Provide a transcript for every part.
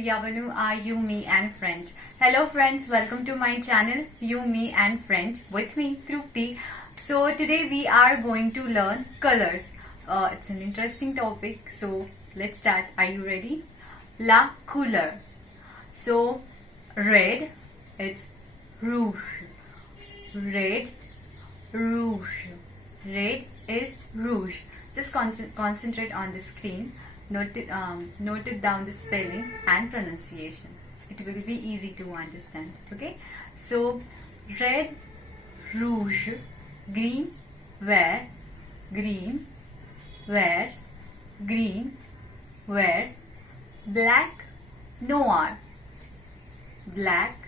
Biyavanu are you, me and friend. Hello friends, welcome to my channel You, Me and Friend with me Trupti. So today we are going to learn colors. It's an interesting topic, so let's start. Are you ready? La couleur. So red, it's rouge. Red, rouge. Red is rouge. Just concentrate on the screen. Note it down the spelling and pronunciation. It will be easy to understand. Okay. So red, rouge, green, vert, green, vert, green, vert, black, noir, black,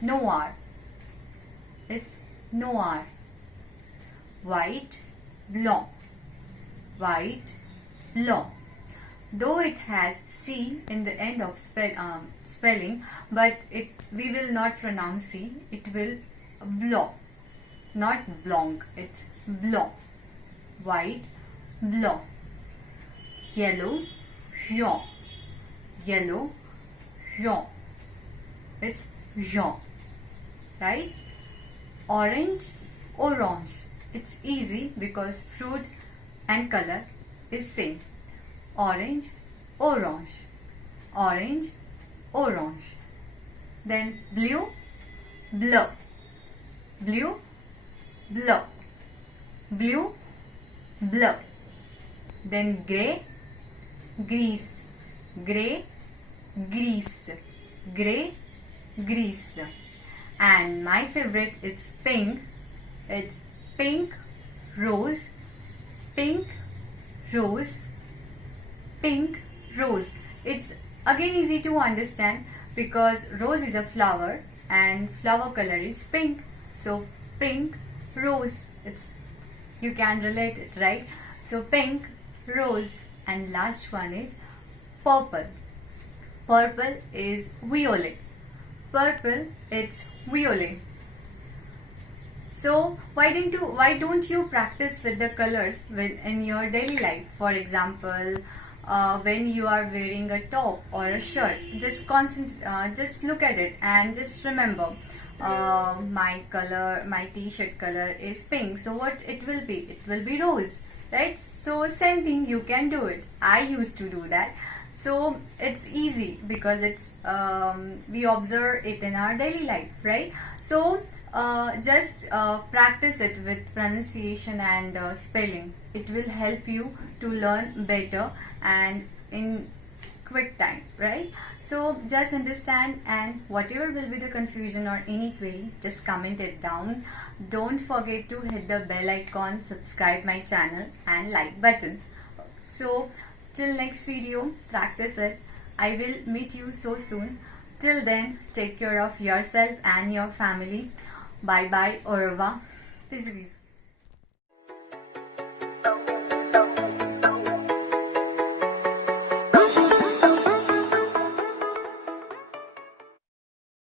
noir. It's noir. White, blanc, white, blanc. Though it has C in the end of spelling, but we will not pronounce C. It will Blanc, not Blanc. It's Blanc. White, Blanc. Yellow, Jaune. Yellow, Jaune. It's Jaune, right? Orange, orange. It's easy because fruit and color is same. Orange, orange, orange, orange. Then blue, bleu, blue, bleu, blue, bleu. Then grey, gris, grey, gris, grey, gris. And my favorite is pink. It's pink, rose, pink, rose, pink, rose. It's again easy to understand because rose is a flower and flower color is pink. So pink, rose. You can relate it, right? So pink, rose, and last one is purple. Purple is violet. Purple, it's violet. So why don't you practice with the colors in your daily life? For example, when you are wearing a top or a shirt, just look at it and just remember, my t-shirt color is pink, so what it will be? It will be rose, right? So same thing, you can do it. I used to do that. So it's easy because we observe it in our daily life, right? So just practice it with pronunciation and spelling. It will help you to learn better and in quick time, right? So just understand, and whatever will be the confusion or any query, just comment it down. Don't forget to hit the bell icon, subscribe my channel and like button. So till next video, practice it. I will meet you so soon. Till then, take care of yourself and your family. Bye bye, au revoir. Peace.